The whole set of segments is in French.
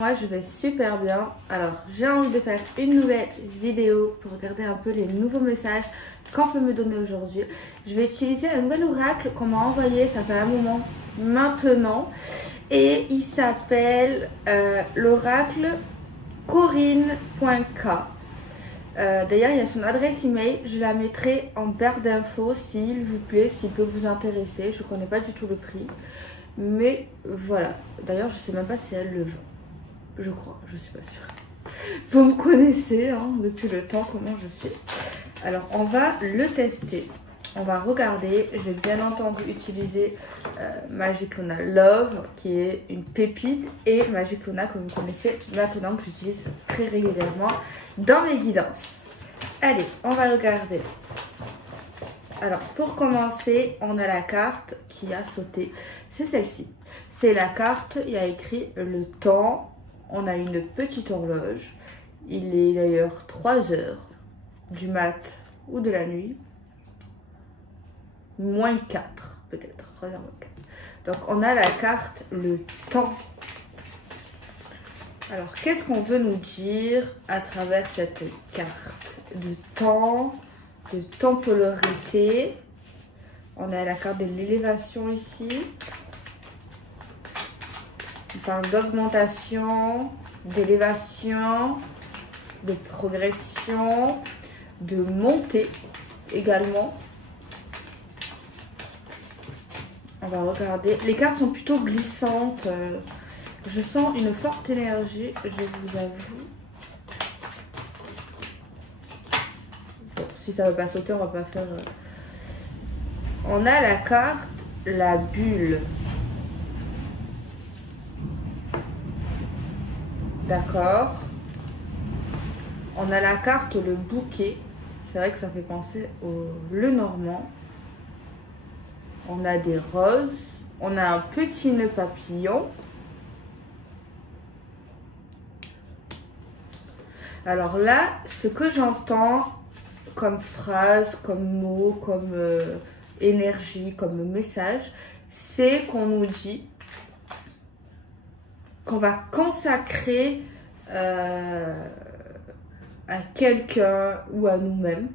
Moi je vais super bien. Alors j'ai envie de faire une nouvelle vidéo pour regarder un peu les nouveaux messages qu'on peut me donner aujourd'hui. Je vais utiliser un nouvel oracle qu'on m'a envoyé, ça fait un moment maintenant. Et il s'appelle l'oracle Corinne.k. D'ailleurs il y a son adresse email, je la mettrai en barre d'infos s'il vous plaît, s'il peut vous intéresser. Je connais pas du tout le prix. Mais voilà, d'ailleurs je sais même pas si elle le vend. Je crois, je suis pas sûre. Vous me connaissez hein, depuis le temps comment je suis. Alors on va le tester. On va regarder. Je vais bien entendu utiliser Magic Luna Love qui est une pépite et Magic Luna que vous connaissez maintenant, que j'utilise très régulièrement dans mes guidances. Allez, on va regarder. Alors pour commencer, on a la carte qui a sauté. C'est celle-ci. C'est la carte, il y a écrit le temps. On a une petite horloge. Il est d'ailleurs 3 heures du mat ou de la nuit. Moins 4 peut-être. 3 heures moins 4. Donc on a la carte le temps. Alors qu'est-ce qu'on veut nous dire à travers cette carte de temps, de temporalité? On a la carte de l'élévation ici. On parle d'augmentation, d'élévation, de progression, de montée également. On va regarder. Les cartes sont plutôt glissantes. Je sens une forte énergie, je vous avoue. Bon, si ça ne veut pas sauter, on va pas faire... On a la carte, la bulle. D'accord. On a la carte le bouquet. C'est vrai que ça fait penser au Lenormand. On a des roses. On a un petit nœud papillon. Alors là, ce que j'entends comme phrase, comme mot, comme énergie, comme message, c'est qu'on nous dit qu'on va consacrer à quelqu'un ou à nous-mêmes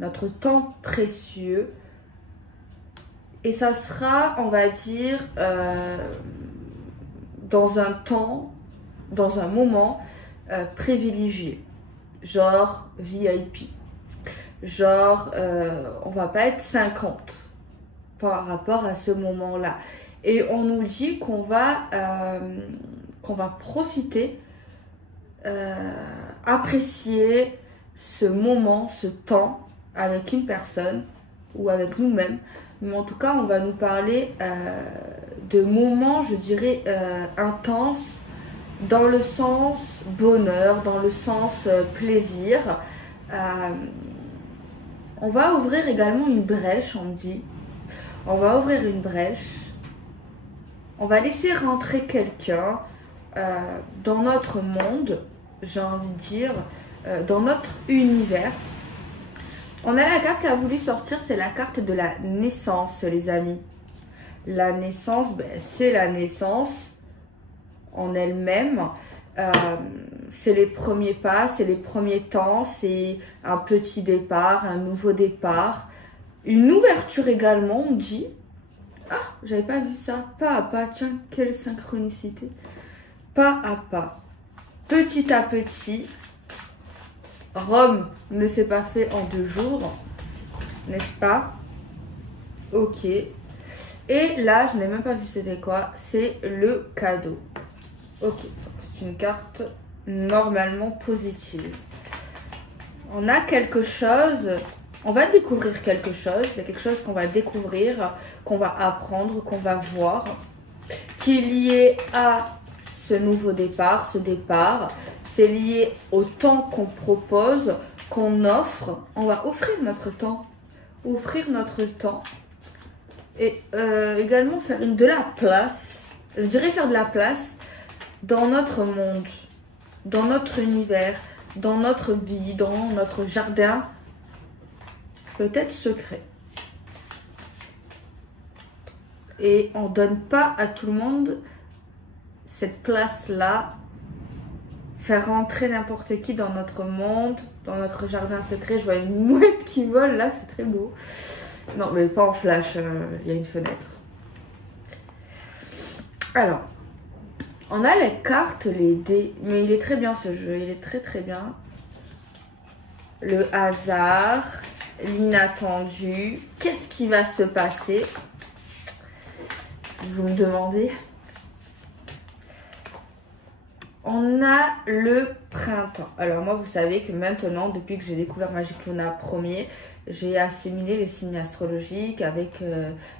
notre temps précieux, et ça sera, on va dire, dans un temps, dans un moment privilégié, genre VIP, genre on va pas être 50 par rapport à ce moment-là. Et on nous dit qu'on va profiter, apprécier ce moment, ce temps avec une personne ou avec nous-mêmes. Mais en tout cas, on va nous parler de moments, je dirais, intenses, dans le sens bonheur, dans le sens plaisir. On va ouvrir également une brèche, on dit. On va ouvrir une brèche. On va laisser rentrer quelqu'un dans notre monde, j'ai envie de dire, dans notre univers. On a la carte qui a voulu sortir, c'est la carte de la naissance, les amis. La naissance, ben, c'est la naissance en elle-même. C'est les premiers pas, c'est les premiers temps, c'est un petit départ, un nouveau départ. Une ouverture également, on dit. Ah, j'avais pas vu ça. Pas à pas, tiens, quelle synchronicité. Pas à pas. Petit à petit. Rome ne s'est pas fait en 2 jours. N'est-ce pas? Ok. Et là, je n'ai même pas vu c'était quoi. C'est le cadeau. Ok. C'est une carte normalement positive. On a quelque chose... On va découvrir quelque chose, il y a quelque chose qu'on va découvrir, qu'on va apprendre, qu'on va voir, qui est lié à ce nouveau départ, ce départ. C'est lié au temps qu'on propose, qu'on offre. On va offrir notre temps, et également faire de la place, je dirais faire de la place dans notre monde, dans notre univers, dans notre vie, dans notre jardin. Peut-être secret. Et on donne pas à tout le monde cette place-là, faire rentrer n'importe qui dans notre monde, dans notre jardin secret. Je vois une mouette qui vole là, c'est très beau. Non, mais pas en flash, il y a une fenêtre. Alors, on a les cartes, les dés, mais il est très bien ce jeu, il est très bien. Le hasard, l'inattendu, qu'est-ce qui va se passer? Vous me demandez. On a le printemps. Alors moi, vous savez que maintenant, depuis que j'ai découvert Magic Luna premier, j'ai assimilé les signes astrologiques avec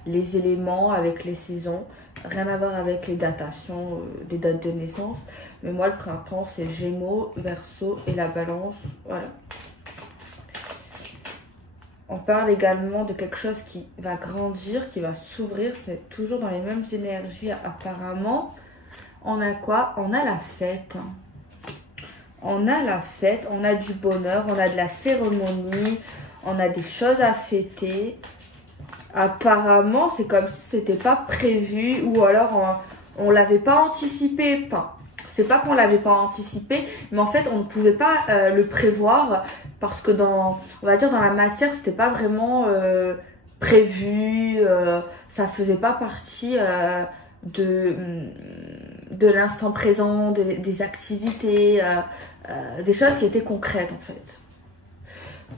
les éléments, avec les saisons. Rien à voir avec les datations, des dates de naissance. Mais moi, le printemps, c'est Gémeaux, Verseau et la Balance. Voilà. On parle également de quelque chose qui va grandir, qui va s'ouvrir. C'est toujours dans les mêmes énergies apparemment. On a quoi? On a la fête. On a la fête, on a du bonheur, on a de la cérémonie, on a des choses à fêter. Apparemment, c'est comme si c'était pas prévu ou alors on l'avait pas anticipé. Enfin, c'est pas qu'on l'avait pas anticipé, mais en fait, on ne pouvait pas le prévoir parce que on va dire dans la matière, c'était pas vraiment prévu. Ça faisait pas partie de l'instant présent, des activités, des choses qui étaient concrètes en fait.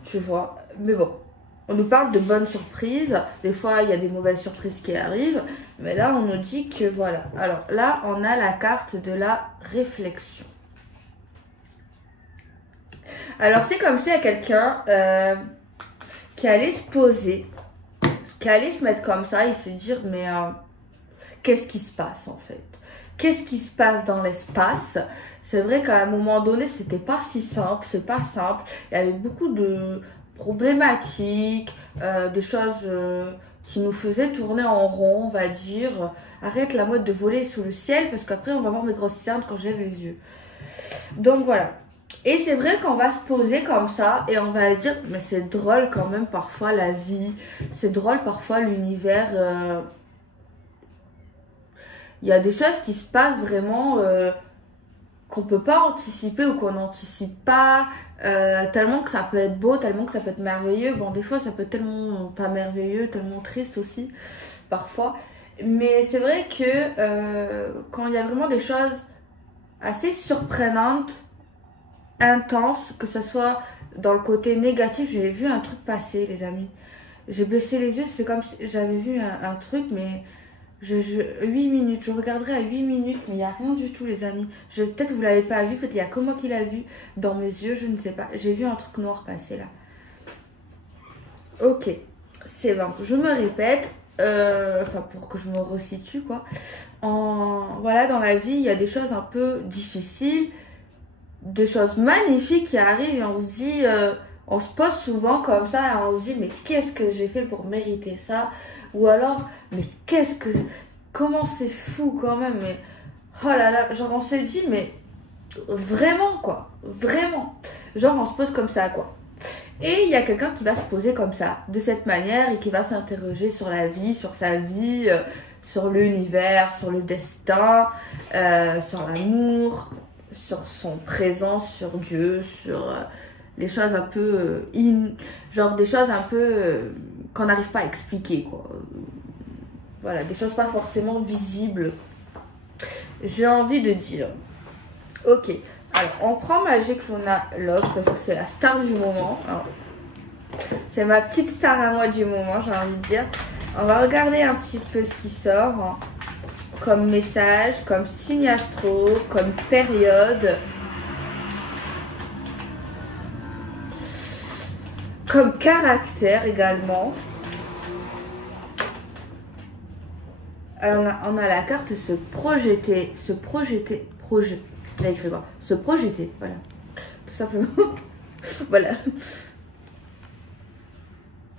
Tu vois, mais bon. On nous parle de bonnes surprises. Des fois, il y a des mauvaises surprises qui arrivent. Mais là, on nous dit que voilà. Alors là, on a la carte de la réflexion. Alors, c'est comme s'il y a quelqu'un qui allait se poser, qui allait se mettre comme ça et se dire, mais qu'est-ce qui se passe en fait? Qu'est-ce qui se passe dans l'espace? C'est vrai qu'à un moment donné, c'était pas si simple. C'est pas simple. Il y avait beaucoup de problématiques, des choses qui nous faisaient tourner en rond, on va dire. Arrête la mode de voler sous le ciel parce qu'après on va voir mes grosses cernes quand j'ai les yeux. Donc voilà. Et c'est vrai qu'on va se poser comme ça et on va dire, mais c'est drôle quand même parfois la vie, c'est drôle parfois l'univers. Il y a des choses qui se passent vraiment qu'on peut pas anticiper ou qu'on n'anticipe pas, tellement que ça peut être beau, tellement que ça peut être merveilleux. Bon, des fois ça peut être tellement pas merveilleux, tellement triste aussi parfois. Mais c'est vrai que quand il y a vraiment des choses assez surprenantes, intenses, que ce soit dans le côté négatif, j'ai vu un truc passer les amis. J'ai baissé les yeux, c'est comme si j'avais vu un truc, mais 8 minutes, je regarderai à 8 minutes, mais il n'y a rien du tout les amis. Peut-être vous ne l'avez pas vu, peut-être il n'y a que moi qui l'a vu dans mes yeux, je ne sais pas. J'ai vu un truc noir passer là. Ok, c'est bon, je me répète, enfin pour que je me resitue quoi. Voilà, dans la vie, il y a des choses un peu difficiles, des choses magnifiques qui arrivent et on se dit, on se pose souvent comme ça et on se dit mais qu'est-ce que j'ai fait pour mériter ça? Ou alors, mais comment c'est fou quand même, mais oh là là, genre on se dit, mais vraiment quoi, vraiment, genre on se pose comme ça quoi. Et il y a quelqu'un qui va se poser comme ça, de cette manière, et qui va s'interroger sur la vie, sur sa vie, sur l'univers, sur le destin, sur l'amour, sur son présent, sur Dieu, sur les choses un peu genre des choses un peu qu'on n'arrive pas à expliquer quoi. Voilà, des choses pas forcément visibles. J'ai envie de dire, ok, alors on prend Magic Luna Love parce que c'est la star du moment, hein. C'est ma petite star à moi du moment, j'ai envie de dire. On va regarder un petit peu ce qui sort, hein, comme message, comme signe astro, comme période, comme caractère également. On a la carte se projeter, projet. Là, écrit quoi? Se projeter, voilà. Tout simplement. Voilà.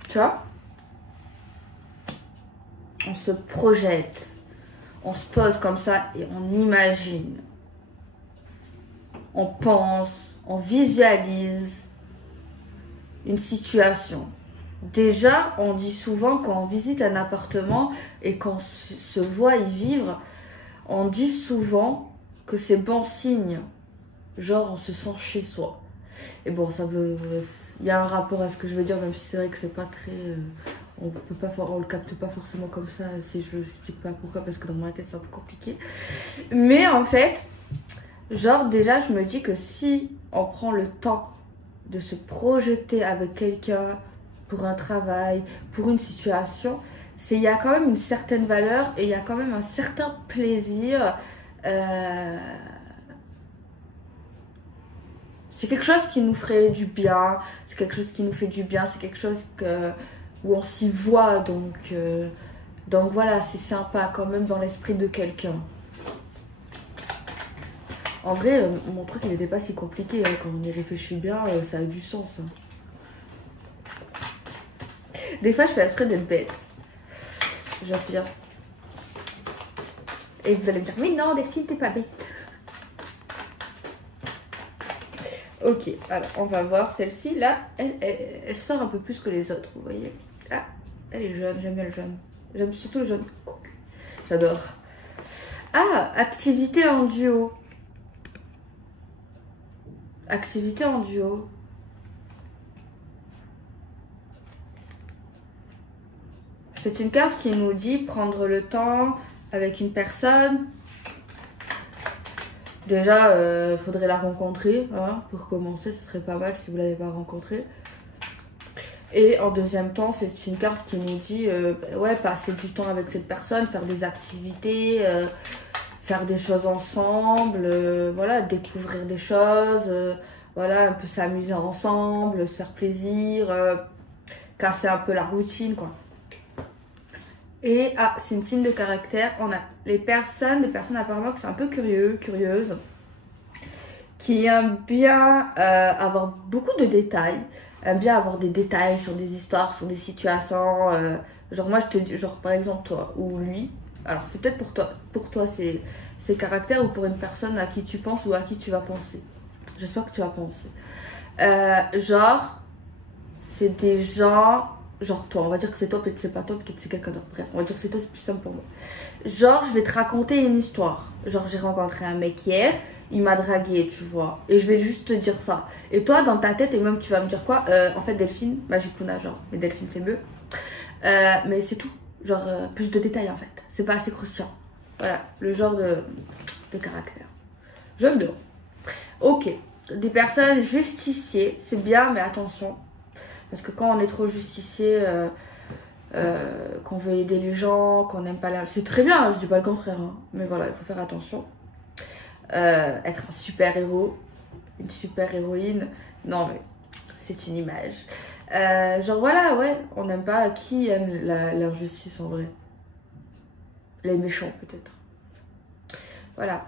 Tu vois? On se projette. On se pose comme ça et on imagine. On pense, on visualise une situation. Déjà, on dit souvent quand on visite un appartement et qu'on se voit y vivre, on dit souvent que c'est bon signe. Genre, on se sent chez soi. Et bon, ça veut... Il y a un rapport à ce que je veux dire, même si c'est vrai que c'est pas très... on le capte pas forcément comme ça si je n'explique pas pourquoi, parce que dans ma tête c'est un peu compliqué. Mais en fait, genre déjà je me dis que si on prend le temps de se projeter avec quelqu'un pour un travail, pour une situation, il y a quand même une certaine valeur et il y a quand même un certain plaisir. C'est quelque chose qui nous ferait du bien, c'est quelque chose qui nous fait du bien, c'est quelque chose où on s'y voit, donc voilà, c'est sympa quand même dans l'esprit de quelqu'un. En vrai, mon truc il n'était pas si compliqué, hein. Quand on y réfléchit bien, ça a du sens. Hein. Des fois je fais exprès d'être bête, j'appire. Et vous allez me dire, mais non Delphine t'es pas bête. Ok, alors on va voir celle-ci. Là, elle sort un peu plus que les autres, vous voyez. Ah, elle est jaune, j'aime bien le jaune. J'aime surtout le jaune. J'adore. Ah, activité en duo. Activité en duo. C'est une carte qui nous dit prendre le temps avec une personne. Déjà, faudrait la rencontrer, hein, pour commencer, ce serait pas mal si vous ne l'avez pas rencontrée. Et en deuxième temps, c'est une carte qui nous dit, ouais, passer du temps avec cette personne, faire des activités, faire des choses ensemble, voilà, découvrir des choses, voilà, un peu s'amuser ensemble, se faire plaisir, casser un peu la routine, quoi. Et ah, c'est une signe de caractère. On a les personnes apparemment qui sont un peu curieuses, qui aiment bien avoir beaucoup de détails, aiment bien avoir des détails sur des histoires, sur des situations. Genre moi je te dis, genre par exemple toi ou lui, alors c'est peut-être pour toi c'est caractère, ou pour une personne à qui tu penses ou à qui tu vas penser. J'espère que tu vas penser. Genre c'est des gens... Genre toi, on va dire que c'est top et que c'est pas top, et que c'est quelqu'un d'autre. Bref, on va dire que c'est toi, c'est plus simple pour moi. Genre, je vais te raconter une histoire. Genre, j'ai rencontré un mec hier, il m'a dragué, tu vois. Et je vais juste te dire ça. Et toi, dans ta tête, et même tu vas me dire quoi, en fait, Delphine, Magic Luna, genre, mais Delphine c'est mieux. Mais c'est tout. Genre, plus de détails en fait. C'est pas assez croustillant. Voilà, le genre de caractère. J'aime bien. Ok. Des personnes justiciées, c'est bien, mais attention. Parce que quand on est trop justicier, qu'on veut aider les gens, qu'on n'aime pas la... C'est très bien, hein, je dis pas le contraire. Hein, mais voilà, il faut faire attention. Être un super héros, une super héroïne, non mais c'est une image. Genre voilà, ouais, on n'aime pas... Qui aime l'injustice en vrai? Les méchants peut-être. Voilà,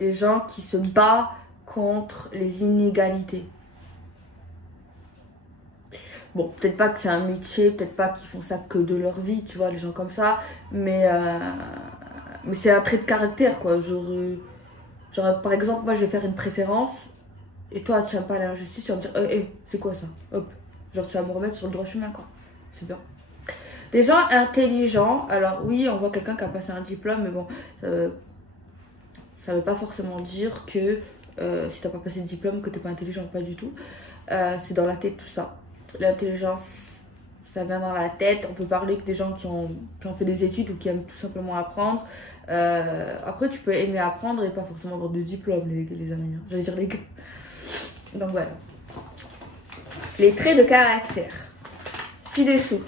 les gens qui se battent contre les inégalités. Bon, peut-être pas que c'est un métier, peut-être pas qu'ils font ça que de leur vie, tu vois, les gens comme ça. Mais c'est un trait de caractère, quoi. Genre, par exemple, moi, je vais faire une préférence. Et toi, tu n'aimes pas l'injustice, tu vas me dire, hey, c'est quoi ça? Hop. Genre, tu vas me remettre sur le droit chemin, quoi. C'est bien. Des gens intelligents. Alors, oui, on voit quelqu'un qui a passé un diplôme, mais bon, ça veut pas forcément dire que si t'as pas passé de diplôme, que t'es pas intelligent, pas du tout. C'est dans la tête, tout ça. L'intelligence, ça vient dans la tête. On peut parler que des gens qui ont fait des études ou qui aiment tout simplement apprendre. Après, tu peux aimer apprendre et pas forcément avoir de diplôme, les amis. Hein. J'allais dire les gars. Donc voilà. Les traits de caractère. Ci-dessous.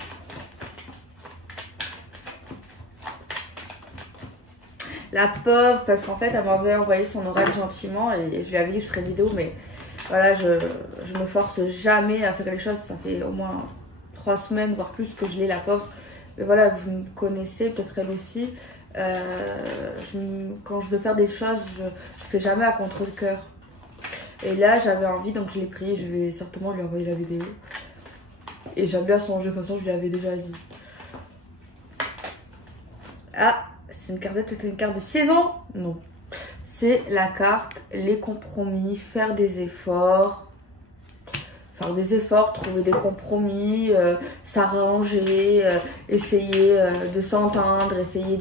La pauvre, parce qu'en fait, elle m'avait envoyé son oral gentiment et je lui avais dit que je ferais une vidéo, mais... Voilà, je me force jamais à faire les choses. Ça fait au moins 3 semaines, voire plus, que je l'ai, la pauvre. Mais voilà, vous me connaissez, peut-être elle aussi. Quand je veux faire des choses, je fais jamais à contre-le-cœur. Et là, j'avais envie, donc je l'ai pris. Je vais certainement lui envoyer la vidéo. Et j'aime bien son jeu, de toute façon, je lui avais déjà dit. Ah, c'est une carte de saison? Non. C'est la carte, les compromis, faire des efforts, trouver des compromis, s'arranger, essayer de s'entendre, essayer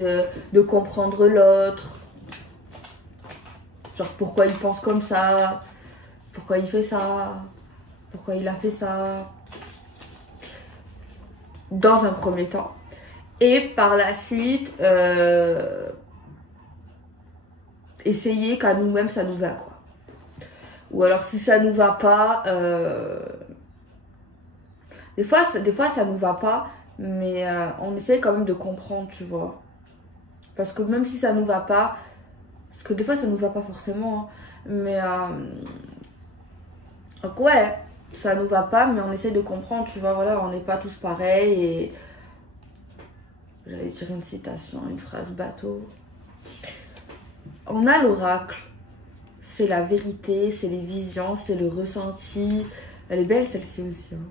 de comprendre l'autre. Genre pourquoi il pense comme ça, pourquoi il fait ça, pourquoi il a fait ça. Dans un premier temps. Et par la suite, essayer qu'à nous-mêmes ça nous va, quoi. Ou alors si ça nous va pas, des fois ça nous va pas, mais on essaye quand même de comprendre, tu vois. Parce que même si ça nous va pas, parce que des fois ça nous va pas forcément, hein, mais donc ouais, ça nous va pas, mais on essaye de comprendre, tu vois, voilà, on n'est pas tous pareils. Et j'allais dire une citation, une phrase bateau. On a l'oracle, c'est la vérité, c'est les visions, c'est le ressenti. Elle est belle celle-ci aussi, hein.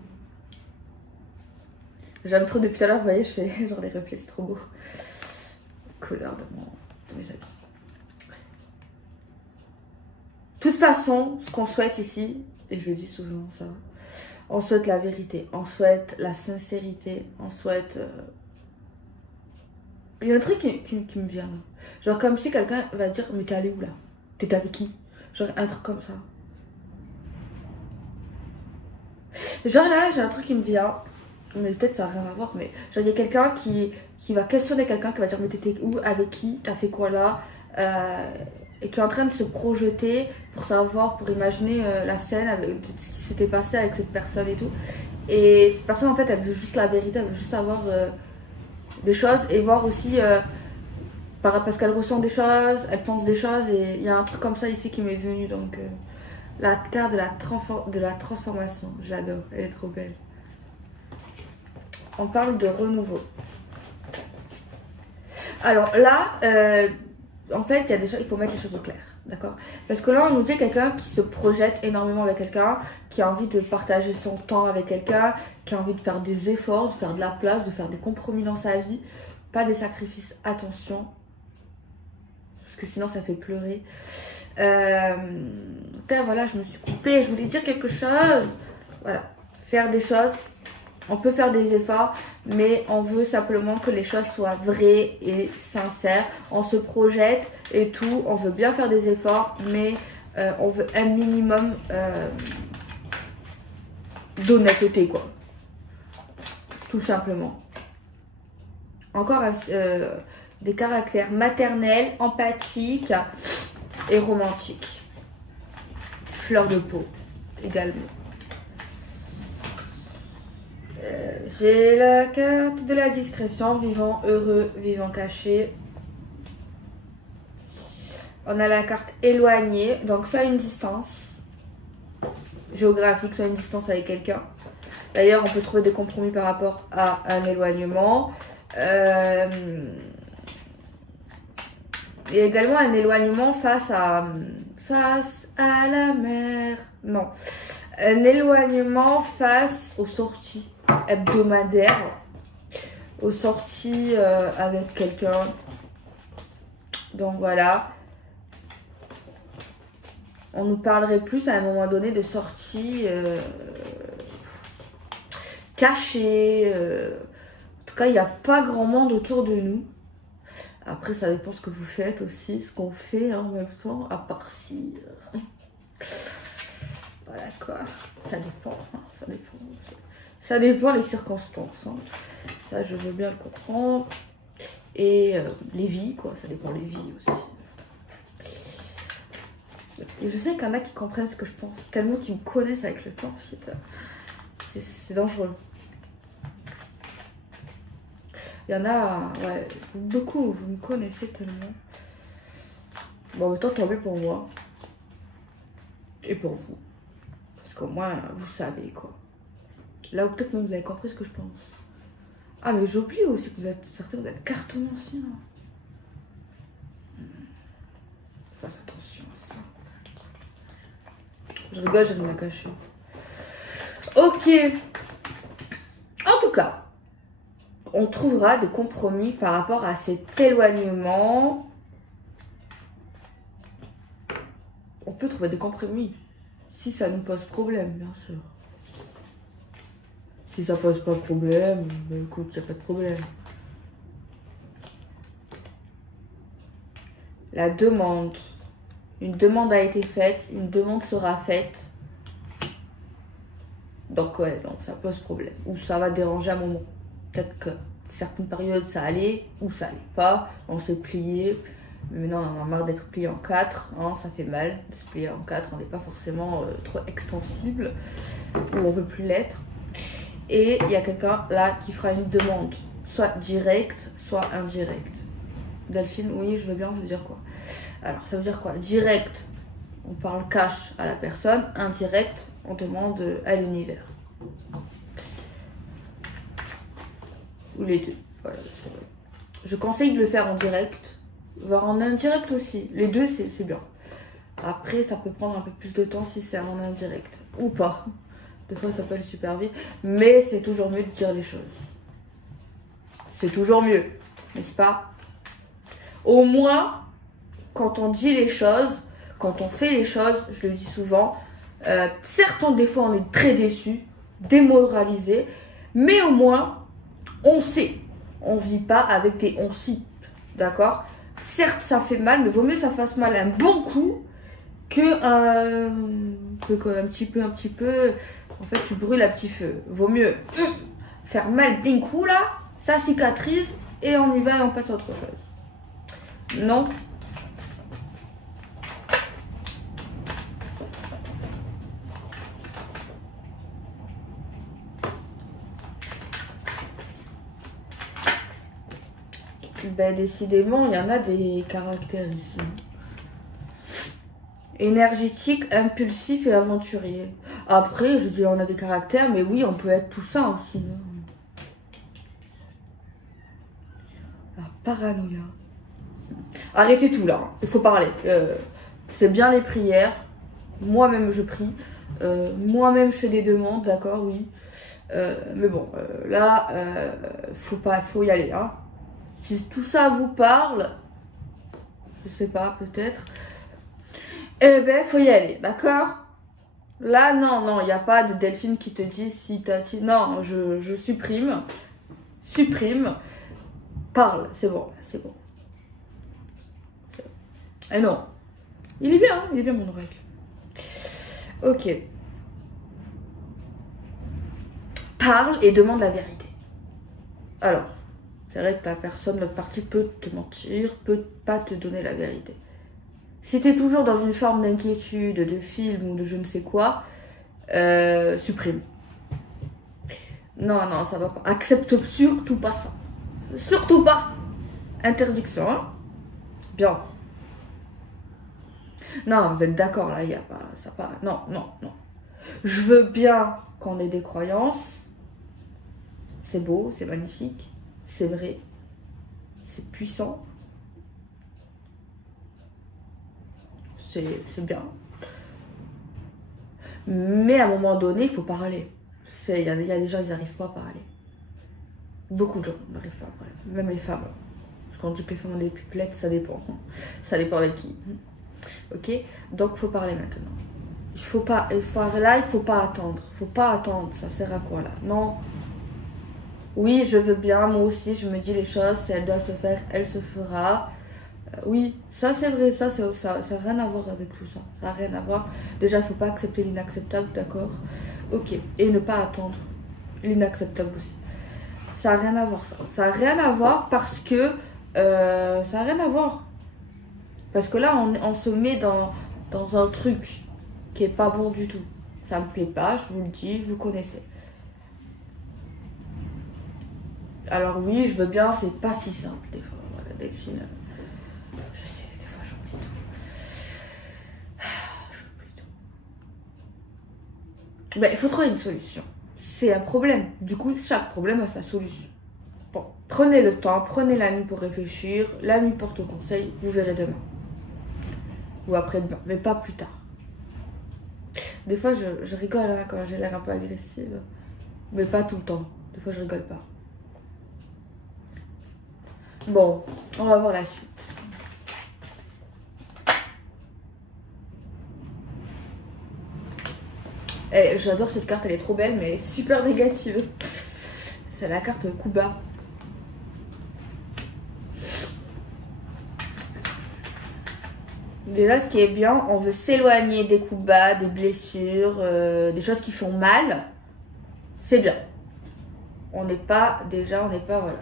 J'aime trop depuis tout à l'heure, vous voyez, je fais genre des reflets, c'est trop beau. Couleur de mes habits. De toute façon, ce qu'on souhaite ici, et je le dis souvent ça, on souhaite la vérité, on souhaite la sincérité, on souhaite... Il y a un truc qui me vient là. Genre comme si quelqu'un va dire, mais t'es allé où là? T'es avec qui? Genre un truc comme ça. Genre là, j'ai un truc qui me vient. Mais peut-être ça n'a rien à voir, mais genre il y a quelqu'un qui va questionner quelqu'un, qui va dire mais t'étais où, avec qui, t'as fait quoi là, et qui est en train de se projeter pour savoir, pour imaginer la scène avec ce qui s'était passé avec cette personne et tout. Et cette personne en fait elle veut juste la vérité, elle veut juste savoir des choses et voir aussi parce qu'elle ressent des choses, elle pense des choses, et il y a un truc comme ça ici qui m'est venu, donc la carte de la transformation, je l'adore, elle est trop belle. On parle de renouveau. Alors là, en fait, il y a des choses, il faut mettre les choses au clair, d'accord? Parce que là, on nous dit quelqu'un qui se projette énormément avec quelqu'un, qui a envie de partager son temps avec quelqu'un, qui a envie de faire des efforts, de faire de la place, de faire des compromis dans sa vie, pas des sacrifices, attention, parce que sinon ça fait pleurer. Donc voilà, je me suis coupée, je voulais dire quelque chose. Voilà, faire des choses. On peut faire des efforts, mais on veut simplement que les choses soient vraies et sincères. On se projette et tout, on veut bien faire des efforts, mais on veut un minimum d'honnêteté, quoi. Tout simplement. Encore des caractères maternels, empathiques et romantiques. Fleur de peau, également. J'ai la carte de la discrétion, vivant heureux, vivant caché. On a la carte éloignée, donc soit une distance géographique, soit une distance avec quelqu'un. D'ailleurs, on peut trouver des compromis par rapport à un éloignement. Et également un éloignement face à la mer. Non. Un éloignement face aux sorties hebdomadaires, aux sorties avec quelqu'un. Donc voilà. On nous parlerait plus à un moment donné de sorties cachées. En tout cas, il n'y a pas grand monde autour de nous. Après, ça dépend ce que vous faites aussi, ce qu'on fait hein, en même temps, à part si... Voilà quoi, ça dépend, hein, ça dépend. Ça dépend les circonstances. Hein. Ça, je veux bien le comprendre. Et les vies, quoi, ça dépend les vies aussi. Et je sais qu'il y en a qui comprennent ce que je pense, tellement qu'ils me connaissent avec le temps, c'est dangereux. Il y en a, ouais, beaucoup, vous me connaissez tellement. Bon, autant tant mieux pour moi. Et pour vous. Parce qu'au moins, vous savez quoi. Là où peut-être même vous avez compris ce que je pense. Ah, mais j'oublie aussi que vous êtes, certains, vous êtes cartomanciens. Fasse attention à ça. Je rigole, j'ai rien à cacher. Ok. En tout cas, on trouvera des compromis par rapport à cet éloignement. On peut trouver des compromis si ça nous pose problème, bien sûr. Si ça pose pas de problème, ben écoute, il n'y a pas de problème. La demande Une demande a été faite, une demande sera faite. Donc ouais, donc ça pose problème. Ou ça va déranger à un moment. Peut-être que certaines périodes ça allait, ou ça allait pas. On s'est plié. Mais maintenant on en a marre d'être plié en 4. Hein, ça fait mal de se plier en 4. On n'est pas forcément trop extensible. Ou on veut plus l'être. Et il y a quelqu'un là qui fera une demande. Soit directe, soit indirecte. Delphine, oui, je veux bien, ça veut dire quoi? Alors, ça veut dire quoi? Direct, on parle cash à la personne. Indirect, on demande à l'univers. Ou les deux. Voilà, je conseille de le faire en direct, voire en indirect aussi. Les deux, c'est bien. Après, ça peut prendre un peu plus de temps si c'est en indirect. Ou pas. Des fois, ça peut aller super vite. Mais c'est toujours mieux de dire les choses. C'est toujours mieux, n'est-ce pas? Au moins, quand on dit les choses, quand on fait les choses, je le dis souvent, certes, des fois, on est très déçu, démoralisé, mais au moins, on sait. On ne vit pas avec des on si, d'accord? Certes, ça fait mal, mais vaut mieux que ça fasse mal un bon coup que un petit peu, en fait, tu brûles à petit feu. Vaut mieux faire mal d'un coup, là, ça cicatrise, et on y va et on passe à autre chose. Non? Ben, décidément, il y en a des caractères ici. Énergétique, impulsif et aventurier. Après, je dis on a des caractères, mais oui, on peut être tout ça aussi. La paranoïa. Arrêtez tout là, il faut parler. C'est bien les prières. Moi-même, je prie. Moi-même, je fais des demandes, d'accord, oui. Mais bon, là, faut y aller, hein. Si tout ça vous parle, je sais pas, peut-être, eh ben, faut y aller, d'accord? Là, non, il n'y a pas de Delphine qui te dit si t'as... Non, je supprime. Supprime. Parle, c'est bon, c'est bon. Eh non. Il est bien mon oracle. Ok. Parle et demande la vérité. Alors, c'est vrai que ta personne, l'autre partie peut te mentir, peut pas te donner la vérité. Si tu es toujours dans une forme d'inquiétude, de film ou de je ne sais quoi, supprime. Non, ça va pas. Accepte surtout pas ça. Surtout pas. Interdiction, hein. Bien. Non, vous êtes d'accord, là, il n'y a pas... Ça pas... Non. Je veux bien qu'on ait des croyances. C'est beau, c'est magnifique. C'est vrai. C'est puissant. C'est bien. Mais à un moment donné, il faut parler. Il y a des gens, ils n'arrivent pas à parler. Beaucoup de gens n'arrivent pas à parler. Même les femmes. Parce qu'on dit que les femmes ont des pipelettes, ça dépend. Ça dépend avec qui. Ok? Donc, il faut parler maintenant. Il faut pas attendre. Il faut pas attendre. Ça sert à quoi là? Non. Oui, je veux bien. Moi aussi, je me dis les choses. Si elle doit se faire, elle se fera. Oui, ça c'est vrai, ça n'a rien à voir avec tout ça. Ça n'a rien à voir. Déjà, il ne faut pas accepter l'inacceptable, d'accord? Ok, et ne pas attendre l'inacceptable aussi. Ça n'a rien à voir, ça. Ça n'a rien à voir parce que... ça n'a rien à voir. Parce que là, on se met dans un truc qui est pas bon du tout. Ça me plaît pas, je vous le dis, vous connaissez. Alors oui, je veux bien, c'est pas si simple des fois. Voilà, Delphine... Je sais, des fois j'oublie tout. J'oublie tout. Ben, il faut trouver une solution. C'est un problème. Du coup, chaque problème a sa solution. Bon, prenez le temps, prenez la nuit pour réfléchir. La nuit porte conseil, vous verrez demain. Ou après-demain, mais pas plus tard. Des fois, je rigole hein, quand j'ai l'air un peu agressive. Mais pas tout le temps. Des fois, je rigole pas. Bon, on va voir la suite. J'adore cette carte, elle est trop belle, mais elle est super négative. C'est la carte Kuba. Déjà, ce qui est bien, on veut s'éloigner des coups bas, des blessures, des choses qui font mal. C'est bien. On n'est pas, déjà, on n'est pas, voilà.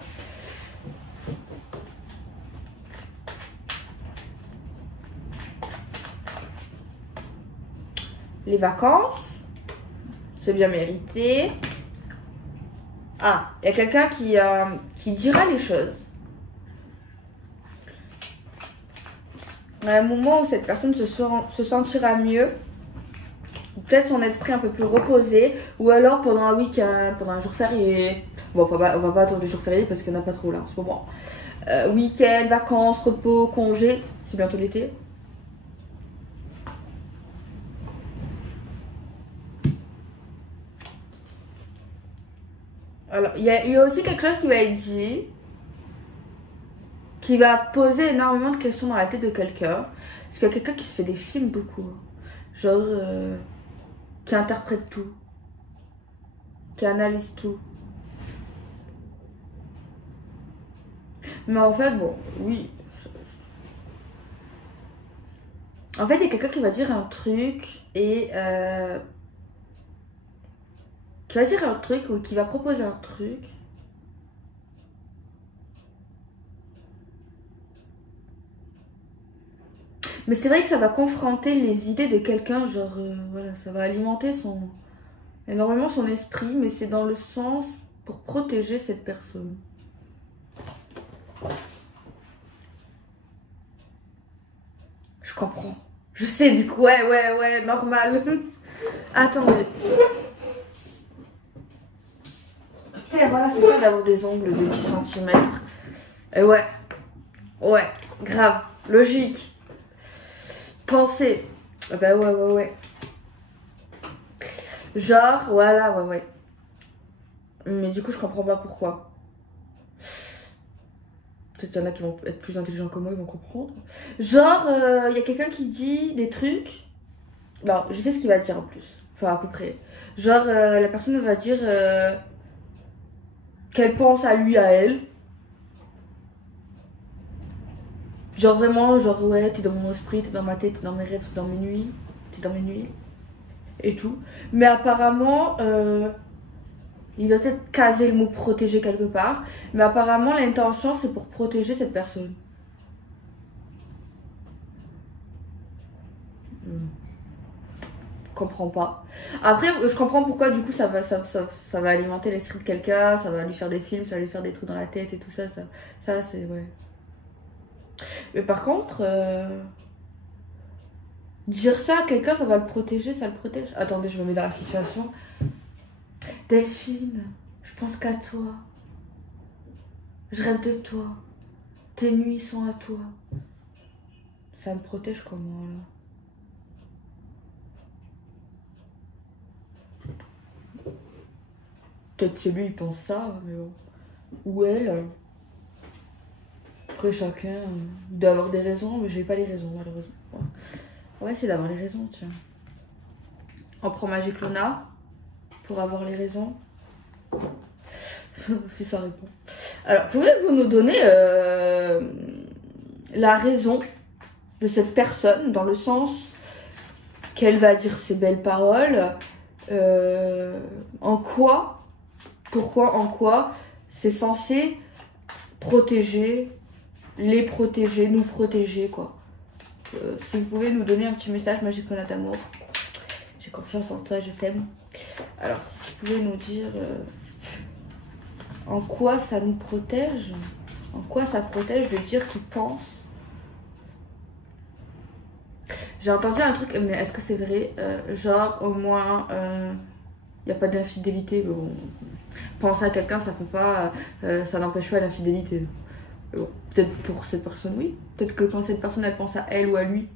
Les vacances, c'est bien mérité. Ah, il y a quelqu'un qui dira les choses. À un moment où cette personne se sentira mieux, peut-être son esprit un peu plus reposé, ou alors pendant un week-end, pendant un jour férié. Bon, on va pas attendre les jours fériés parce qu'il n'y en a pas trop là en ce moment. Week-end, vacances, repos, congé, c'est bientôt l'été. Alors, il y a aussi quelque chose qui va être dit, qui va poser énormément de questions dans la tête de quelqu'un. Parce qu'il y a quelqu'un qui se fait des films beaucoup. Genre, qui interprète tout, qui analyse tout. Mais en fait, bon, oui. En fait, il y a quelqu'un qui va dire un truc et qui va dire un truc ou qui va proposer un truc. Mais c'est vrai que ça va confronter les idées de quelqu'un, genre, voilà, ça va alimenter énormément son esprit, mais c'est dans le sens pour protéger cette personne. Je comprends. Je sais du coup, ouais, normal. Attendez. Et voilà, c'est ça d'avoir des ongles de 10 cm. Et ouais, grave, logique. Penser. Bah ouais. Genre, voilà, ouais. Mais du coup, je comprends pas pourquoi. Peut-être qu'il y en a qui vont être plus intelligents que moi, ils vont comprendre. Genre, il y a quelqu'un qui dit des trucs. Non, je sais ce qu'il va dire en plus. Enfin, à peu près. Genre, la personne va dire qu'elle pense à lui, à elle. Genre vraiment, genre ouais, t'es dans mon esprit, t'es dans ma tête, t'es dans mes rêves, t'es dans mes nuits. T'es dans mes nuits. Et tout. Mais apparemment, il va peut-être caser le mot protéger quelque part. Mais apparemment, l'intention, c'est pour protéger cette personne. Je comprends pas. Après, je comprends pourquoi du coup ça va alimenter l'esprit de quelqu'un, ça va lui faire des films, ça va lui faire des trucs dans la tête et tout ça. Ça c'est ouais. Mais par contre, dire ça à quelqu'un, ça va le protéger, ça le protège. Attendez, je me mets dans la situation. Delphine, je pense qu'à toi. Je rêve de toi. Tes nuits sont à toi. Ça me protège comment là? Peut-être c'est lui, il pense ça, mais bon. Ou elle. Après, chacun, il doit avoir des raisons, mais j'ai pas les raisons, malheureusement. On va essayer d'avoir les raisons, tiens. On prend Magic Luna pour avoir les raisons. Si ça répond. Alors, pouvez-vous nous donner la raison de cette personne, dans le sens qu'elle va dire ces belles paroles, en quoi, pourquoi, en quoi c'est censé protéger, les protéger, nous protéger, quoi. Si vous pouvez nous donner un petit message, Magic Luna d'amour. J'ai confiance en toi, je t'aime. Alors, si tu pouvais nous dire en quoi ça nous protège, en quoi ça protège de dire qu'il pense. J'ai entendu un truc, mais est-ce que c'est vrai? Genre, au moins, il n'y a pas d'infidélité. Bon, penser à quelqu'un, ça peut pas, ça n'empêche pas l'infidélité. Bon, peut-être pour cette personne, oui. Peut-être que quand cette personne, elle pense à elle ou à lui,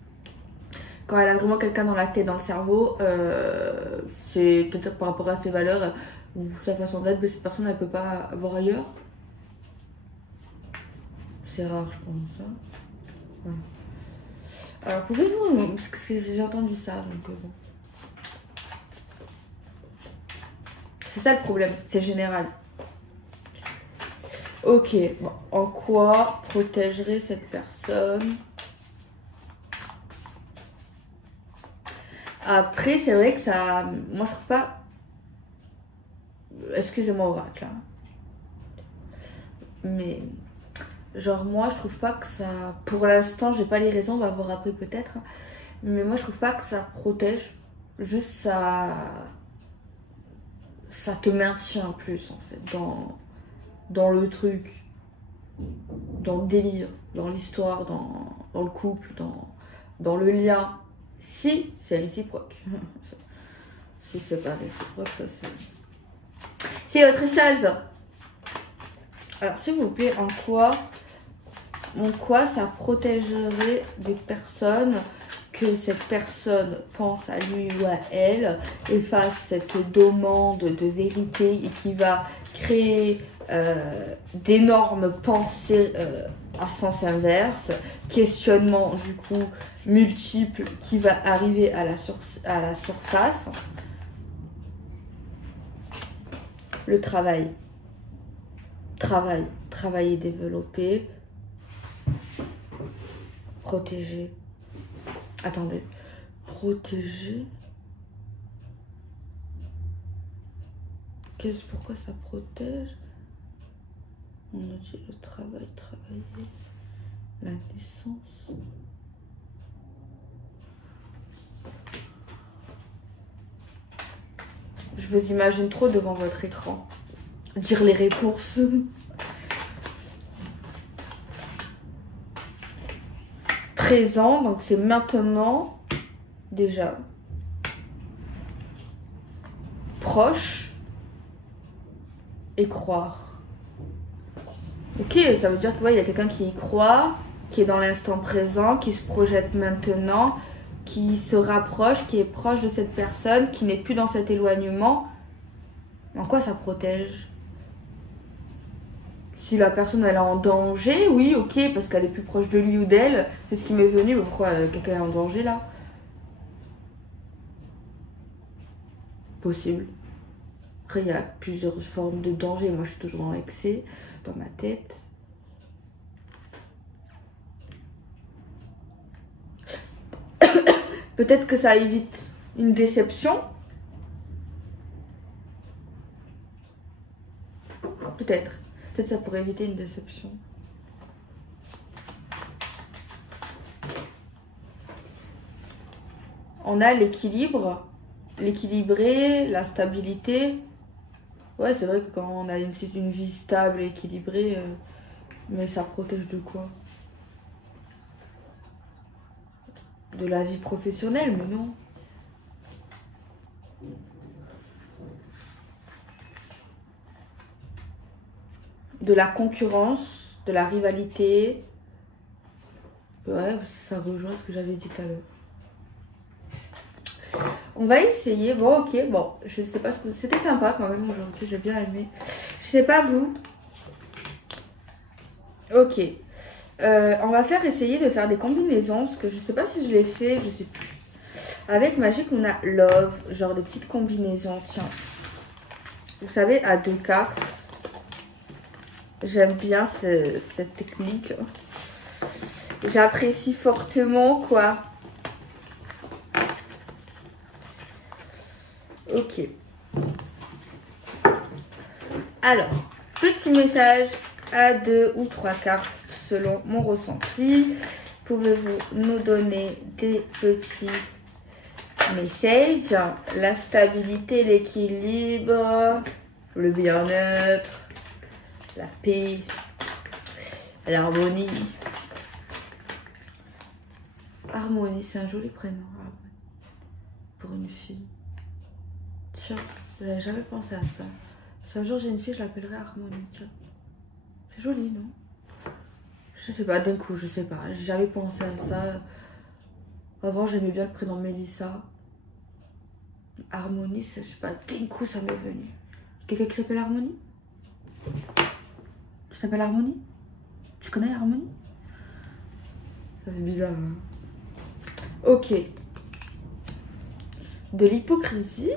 quand elle a vraiment quelqu'un dans la tête, dans le cerveau, c'est peut-être par rapport à ses valeurs ou sa façon d'être, mais cette personne, elle peut pas avoir ailleurs. C'est rare, je pense. Hein. Voilà. Alors, pouvez-vous... Parce que j'ai entendu ça, donc bon. C'est ça le problème, c'est général. Ok, bon. En quoi protégerait cette personne Après, c'est vrai que ça... Moi, je trouve pas... Excusez-moi, oracle. Hein. Mais... Genre, moi, je trouve pas que ça... Pour l'instant, j'ai pas les raisons, on va voir après peut-être. Mais moi, je trouve pas que ça protège. Juste, ça te maintient plus, en fait, dans le truc. Dans le délire, dans l'histoire, dans le couple, dans le lien. Si c'est réciproque. Si c'est pas réciproque, ça c'est autre chose. Alors s'il vous plaît, en quoi ça protégerait des personnes, que cette personne pense à lui ou à elle et fasse cette demande de vérité et qui va créer d'énormes pensées à sens inverse, questionnement du coup multiple qui va arriver à la surface. Le travailler, développer, protéger. Attendez, protéger. Pourquoi ça protège? On a dit le travailler, la naissance. Je vous imagine trop devant votre écran. Dire les réponses. Présent, donc c'est maintenant déjà. Proche et croire. Ok, ça veut dire que il y a quelqu'un qui y croit, qui est dans l'instant présent, qui se projette maintenant, qui se rapproche, qui est proche de cette personne, qui n'est plus dans cet éloignement. En quoi ça protège? Si la personne elle est en danger, oui, ok, parce qu'elle est plus proche de lui ou d'elle, c'est ce qui m'est venu, mais pourquoi quelqu'un est en danger là? Possible. Après, il y a plusieurs formes de danger. Moi, je suis toujours dans l'excès, dans ma tête. Peut-être que ça évite une déception. Peut-être. Peut-être ça pourrait éviter une déception. On a l'équilibre, l'équilibré, la stabilité. Ouais, c'est vrai que quand on a une vie stable et équilibrée, mais ça protège de quoi? De la vie professionnelle, mais non. De la concurrence, de la rivalité. Ouais, ça rejoint ce que j'avais dit tout à l'heure. On va essayer. Bon, ok, bon, je sais pas ce que... C'était sympa quand même aujourd'hui, j'ai bien aimé. Je sais pas vous. Ok. On va essayer de faire des combinaisons, parce que je sais pas si je l'ai fait, je sais plus. Avec Magic, on a Love, genre des petites combinaisons, tiens. Vous savez, à 2 cartes. J'aime bien cette technique. J'apprécie fortement, quoi. Ok. Alors, petit message à 2 ou 3 cartes selon mon ressenti. Pouvez-vous nous donner des petits messages? La stabilité, l'équilibre, le bien-être, la paix, l'harmonie. Harmonie, c'est un joli prénom. Pour une fille. Tiens, j'avais jamais pensé à ça. Si un jour j'ai une fille, je l'appellerai Harmonie. Tiens. C'est joli, non? Je sais pas, d'un coup, je sais pas. J'ai jamais pensé à ça. Avant, j'aimais bien le prénom Mélissa. Harmonie, je sais pas, d'un coup, ça m'est venu. Quelqu'un qui s'appelle Harmonie? Tu t'appelles Harmonie? Tu connais Harmonie? Ça fait bizarre, hein? Ok. De l'hypocrisie.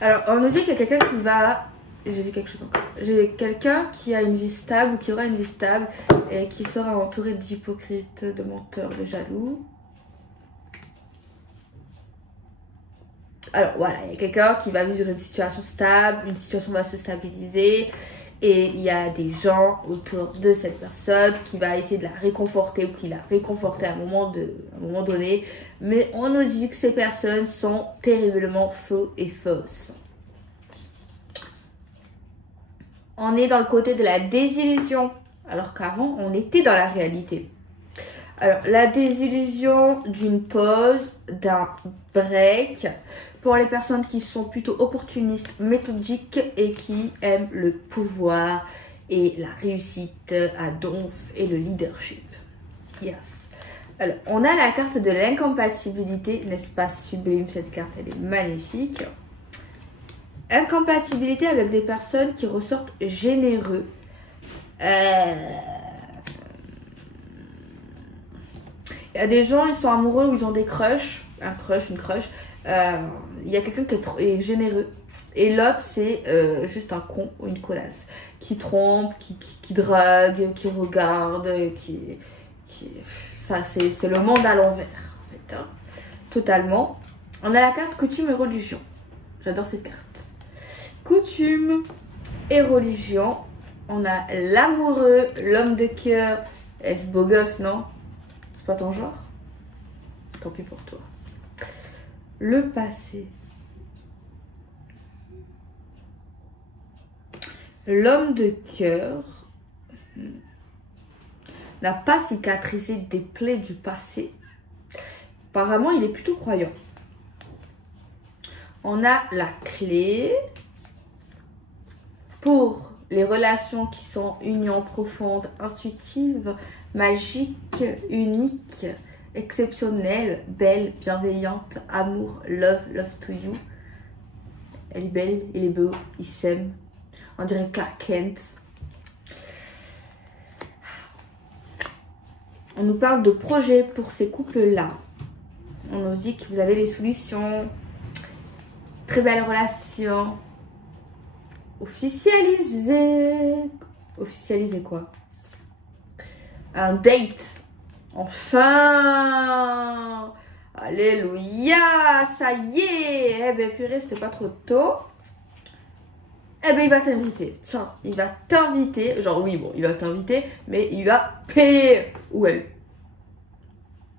Alors, on nous dit qu'il y a quelqu'un qui va j'ai vu quelque chose encore. J'ai quelqu'un qui a une vie stable ou qui aura une vie stable et qui sera entouré d'hypocrites, de menteurs, de jaloux. Alors voilà, il y a quelqu'un qui va vivre une situation stable, une situation va se stabiliser et il y a des gens autour de cette personne qui va essayer de la réconforter ou qui l'a réconforté à un moment donné. Mais on nous dit que ces personnes sont terriblement faux et fausses. On est dans le côté de la désillusion, alors qu'avant, on était dans la réalité. Alors, la désillusion d'une pause, d'un break, pour les personnes qui sont plutôt opportunistes, méthodiques et qui aiment le pouvoir et la réussite à donf et le leadership. Yes. Alors, on a la carte de l'incompatibilité, n'est-ce pas sublime cette carte, elle est magnifique. Incompatibilité avec des personnes qui ressortent généreux. Il y a des gens, ils sont amoureux ou ils ont des crushs. Un crush, une crush. Il y a quelqu'un qui est généreux. Et l'autre, c'est juste un con ou une connasse. Qui trompe, qui drague, qui regarde, ça, c'est le monde à l'envers, en fait. Hein. Totalement. On a la carte coutume et religion. J'adore cette carte. Coutume et religion. On a l'amoureux, l'homme de cœur. Est-ce beau gosse, non? C'est pas ton genre? Tant pis pour toi. Le passé. L'homme de cœur n'a pas cicatrisé des plaies du passé. Apparemment, il est plutôt croyant. On a la clé pour les relations qui sont union profonde, intuitive, magique, unique, exceptionnelle, belle, bienveillante, amour, love to you. Elle est belle, il est beau, il s'aime. On dirait Clark Kent. On nous parle de projets pour ces couples-là. On nous dit que vous avez les solutions. Très belle relation. Officialiser. Officialiser quoi? Un date. Enfin. Alléluia. Ça y est. Eh ben purée, c'était pas trop tôt. Eh ben il va t'inviter. Tiens, il va t'inviter. Genre oui, bon, il va t'inviter, mais il va payer. Ou elle.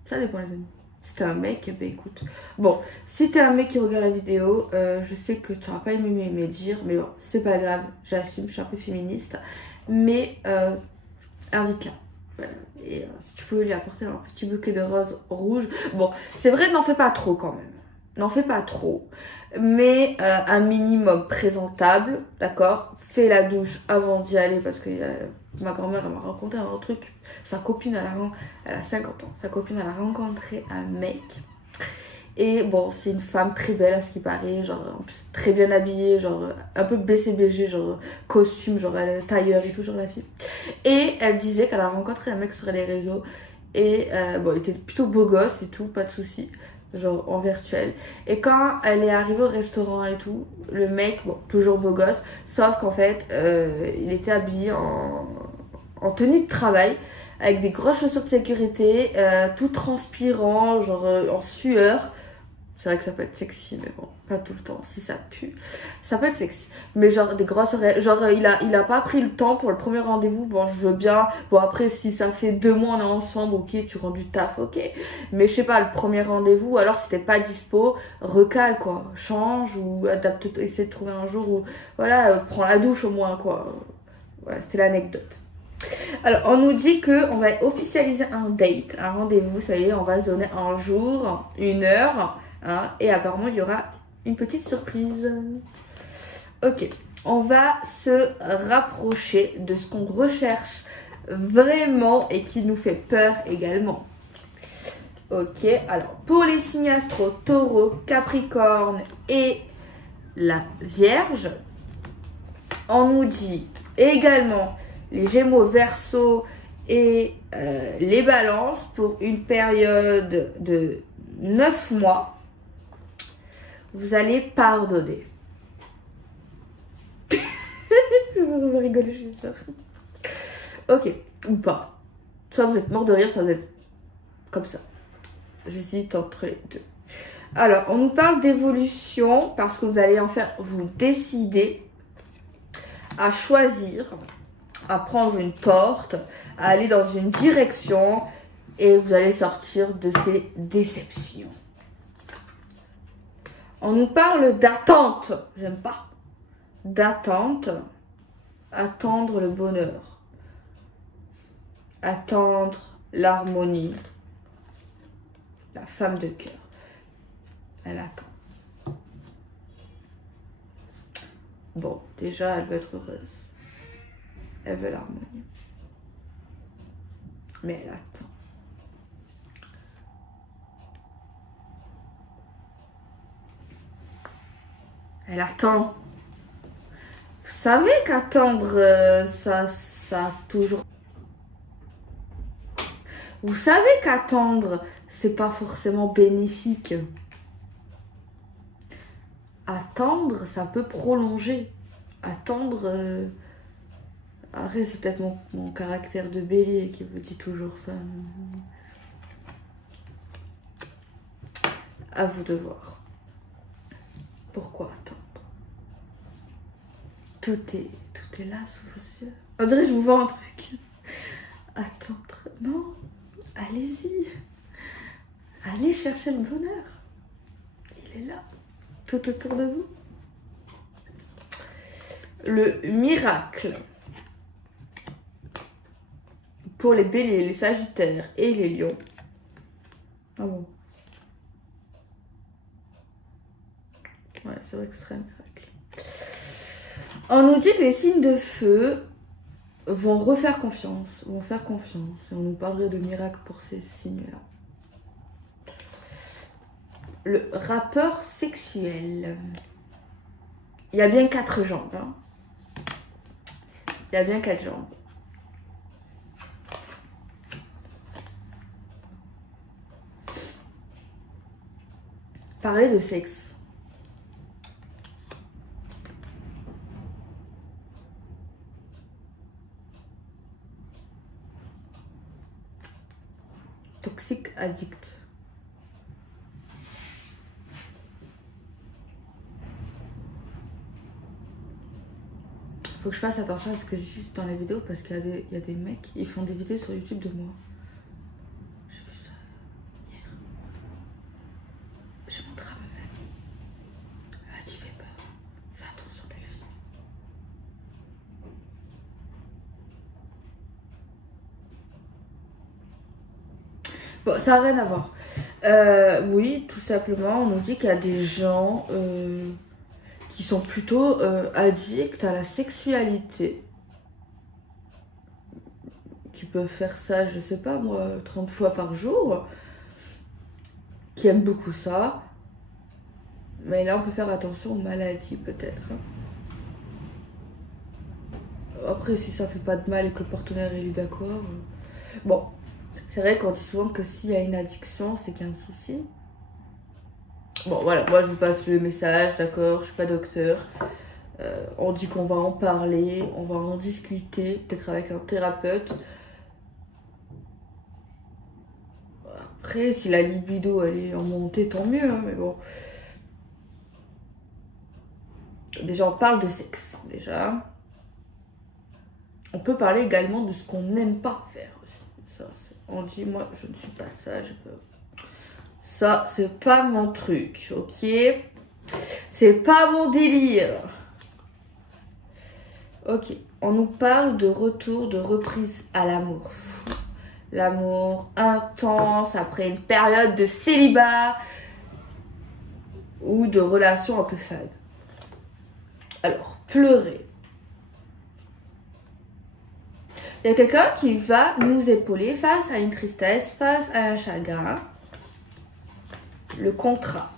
Ça dépend les amis. Si t'es un mec, eh ben écoute. Bon, si t'es un mec qui regarde la vidéo, je sais que tu n'auras pas aimé me dire, mais bon, c'est pas grave, j'assume, je suis un peu féministe. Mais invite-la. Voilà. Et si tu pouvais lui apporter un petit bouquet de roses rouges. Bon, c'est vrai, n'en fais pas trop quand même. N'en fais pas trop. Mais un minimum présentable, d'accord? Fais la douche avant d'y aller parce que ma grand-mère m'a raconté un truc. Sa copine, elle a 50 ans. Sa copine, elle a rencontré un mec. Et bon, c'est une femme très belle à ce qui paraît. Genre, en plus, très bien habillée. Genre, un peu BCBG, genre costume, genre tailleur et tout, genre la fille. Et elle disait qu'elle a rencontré un mec sur les réseaux. Et bon, il était plutôt beau gosse et tout, pas de soucis. Genre en virtuel. Et quand elle est arrivée au restaurant et tout, le mec, bon, toujours beau gosse, sauf qu'en fait, il était habillé en tenue de travail, avec des grosses chaussures de sécurité, tout transpirant, genre en sueur. C'est vrai que ça peut être sexy, mais bon, pas tout le temps. Si ça pue, ça peut être sexy. Mais genre des grosses oreilles. Genre il a pas pris le temps pour le premier rendez-vous. Bon, je veux bien. Bon, après, si ça fait 2 mois on est ensemble, ok, tu rends du taf, ok. Mais je sais pas, le premier rendez-vous, alors si t'es pas dispo, recale quoi. Change ou adapte, essaie de trouver un jour où, voilà, prends la douche au moins quoi. Voilà, c'était l'anecdote. Alors, on nous dit qu'on va officialiser un date, un rendez-vous. Ça y est, on va se donner un jour, une heure. Hein, et apparemment il y aura une petite surprise. Ok, on va se rapprocher de ce qu'on recherche vraiment et qui nous fait peur également. Ok, alors pour les signes astro, Taureau, Capricorne et la Vierge, on nous dit également les Gémeaux, Verseau et les Balances pour une période de 9 mois. Vous allez pardonner. je vais rigoler, je suis sûre. Ok, ou pas. Soit vous êtes mort de rire, soit vous êtes comme ça. J'hésite entre les deux. Alors, on nous parle d'évolution parce que vous allez en faire, vous décider à choisir, à prendre une porte, à aller dans une direction et vous allez sortir de ces déceptions. On nous parle d'attente, j'aime pas. D'attente, attendre le bonheur, attendre l'harmonie, la femme de cœur, elle attend. Bon, déjà, elle veut être heureuse, elle veut l'harmonie, mais elle attend. Elle attend. Vous savez qu'attendre, ça toujours... Vous savez qu'attendre, c'est pas forcément bénéfique. Attendre, ça peut prolonger. Attendre... Après, c'est peut-être mon caractère de bélier qui vous dit toujours ça. À vous de voir. Pourquoi attendre? Tout est là sous vos yeux. On dirait que je vous vends un truc. Attendre. Non. Allez-y. Allez chercher le bonheur. Il est là. Tout autour de vous. Le miracle. Pour les béliers, les sagittaires et les lions. Ah bon. Ouais, c'est vrai que ce serait un miracle. On nous dit que les signes de feu vont refaire confiance, vont faire confiance. Et on nous parlerait de miracles pour ces signes-là. Le rappeur sexuel. Il y a bien 4 jambes. Hein. Il y a bien 4 jambes. Parler de sexe. Toxique addict. Faut que je fasse attention à ce que je dis dans les vidéos parce qu'il y a des mecs, ils font des vidéos sur YouTube de moi. J'ai vu ça hier. J'ai montré à ma mamie. Elle m'a dit fais peur. Fais attention Delphine. Bon, ça n'a rien à voir. Oui, tout simplement, on nous dit qu'il y a des gens qui sont plutôt addicts à la sexualité. Qui peuvent faire ça, je sais pas moi, 30 fois par jour. Qui aiment beaucoup ça. Mais là, on peut faire attention aux maladies peut-être. Après, si ça fait pas de mal et que le partenaire il est d'accord. Bon. C'est vrai qu'on dit souvent que s'il y a une addiction, c'est qu'il y a un souci. Bon, voilà, moi je vous passe le message, d'accord, je suis pas docteur. On dit qu'on va en parler, on va en discuter, peut-être avec un thérapeute. Après, si la libido elle est en montée, tant mieux, hein, mais bon. Déjà, on parle de sexe, déjà. On peut parler également de ce qu'on n'aime pas faire. On dit, moi, je ne suis pas ça, ça, c'est pas mon truc, ok? C'est pas mon délire. Ok, on nous parle de retour, de reprise à l'amour. L'amour intense après une période de célibat ou de relation un peu fade. Alors, pleurer. Il y a quelqu'un qui va nous épauler face à une tristesse, face à un chagrin. Le contrat.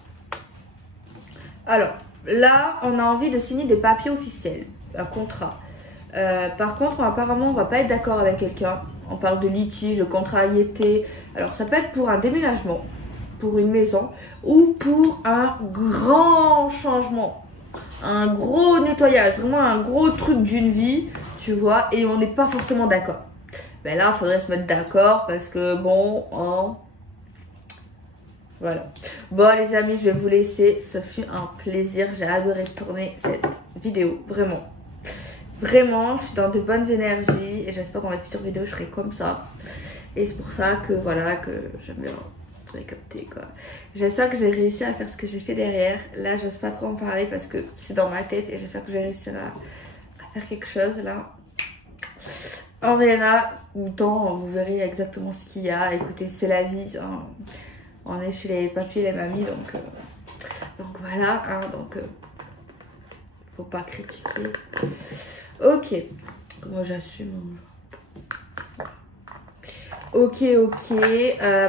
Alors, là, on a envie de signer des papiers officiels. Un contrat. Par contre, apparemment, on ne va pas être d'accord avec quelqu'un. On parle de litige, de contrariété. Alors, ça peut être pour un déménagement, pour une maison, ou pour un grand changement. un gros nettoyage, vraiment un gros truc d'une vie, tu vois, et on n'est pas forcément d'accord. Ben là, il faudrait se mettre d'accord parce que bon, hein, voilà. Bon les amis, je vais vous laisser. Ça fut un plaisir. J'ai adoré tourner cette vidéo. Vraiment. Vraiment, je suis dans de bonnes énergies. Et j'espère que dans les futures vidéos, je serai comme ça. Et c'est pour ça que voilà, que j'aime bien les capter quoi. J'espère que j'ai réussi à faire ce que j'ai fait derrière. Là, j'ose pas trop en parler parce que c'est dans ma tête. Et j'espère que je vais réussir à faire quelque chose là. On verra. Ou tant, vous verrez exactement ce qu'il y a. Écoutez, c'est la vie. Hein. On est chez les papis et les mamies, donc voilà, hein, donc faut pas critiquer. Ok, moi j'assume. Ok,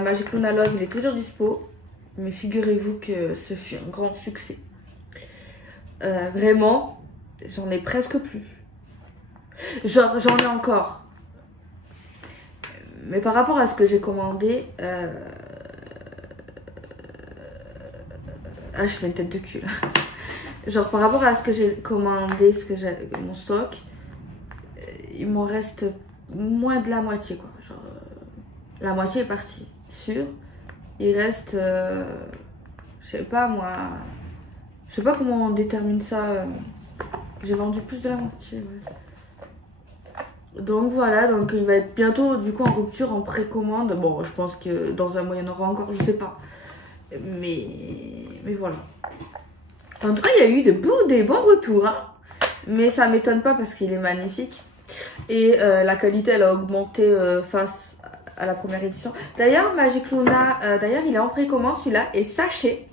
Magic Luna Love, il est toujours dispo, mais figurez-vous que ce fut un grand succès. Vraiment, j'en ai presque plus. Genre, j'en ai encore. Mais par rapport à ce que j'ai commandé, ah, je fais une tête de cul là. Genre par rapport à ce que j'ai commandé, ce que j'ai mon stock, il m'en reste moins de la moitié quoi. Genre la moitié est partie. Sûr. Il reste je sais pas moi. Je sais pas comment on détermine ça. J'ai vendu plus de la moitié, ouais. Donc voilà, donc il va être bientôt du coup en rupture en précommande. Bon, je pense que dans un mois il y en aura encore, je sais pas. Mais voilà. En tout cas, il y a eu des bons retours. Hein. Mais ça m'étonne pas parce qu'il est magnifique. Et la qualité, elle a augmenté face à la première édition. D'ailleurs, Magic Luna, d'ailleurs, il est en précommande celui-là. Et sachez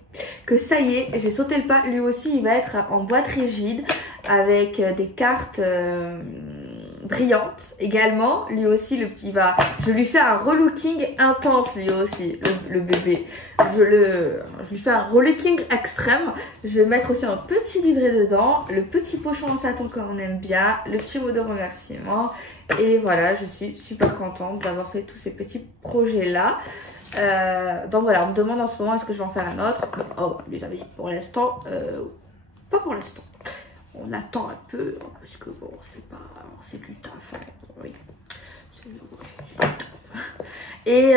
que ça y est, j'ai sauté le pas. Lui aussi, il va être en boîte rigide avec des cartes brillante également. Lui aussi le petit va, je lui fais un relooking intense lui aussi le bébé. Je lui fais un relooking extrême. Je vais mettre aussi un petit livret dedans, le petit pochon en satin qu'on aime bien, le petit mot de remerciement. Et voilà, je suis super contente d'avoir fait tous ces petits projets là. Donc voilà, on me demande en ce moment est-ce que je vais en faire un autre. Oh les amis, pour l'instant pas pour l'instant. On attend un peu parce que bon, c'est du taf. Hein, oui, c'est du taf. Et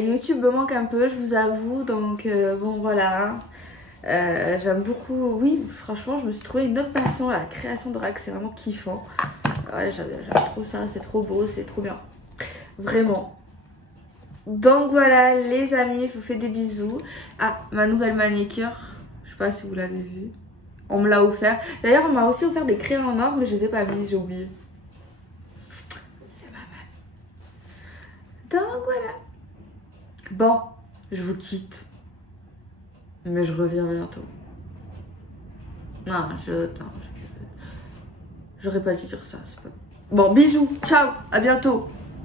YouTube me manque un peu, je vous avoue. Donc bon voilà. J'aime beaucoup. Oui, franchement, je me suis trouvé une autre passion à la création de racks. C'est vraiment kiffant. Ouais, j'aime trop ça. C'est trop beau, c'est trop bien. Vraiment. Donc voilà les amis, je vous fais des bisous. Ah, ma nouvelle manicure. Je sais pas si vous l'avez vue. On me l'a offert. D'ailleurs, on m'a aussi offert des crayons en or, mais je les ai pas mis, j'ai oublié. C'est pas mal. Donc voilà. Bon, je vous quitte. Mais je reviens bientôt. Non, j'aurais pas dû dire ça. Pas... Bon, bisous. Ciao. À bientôt.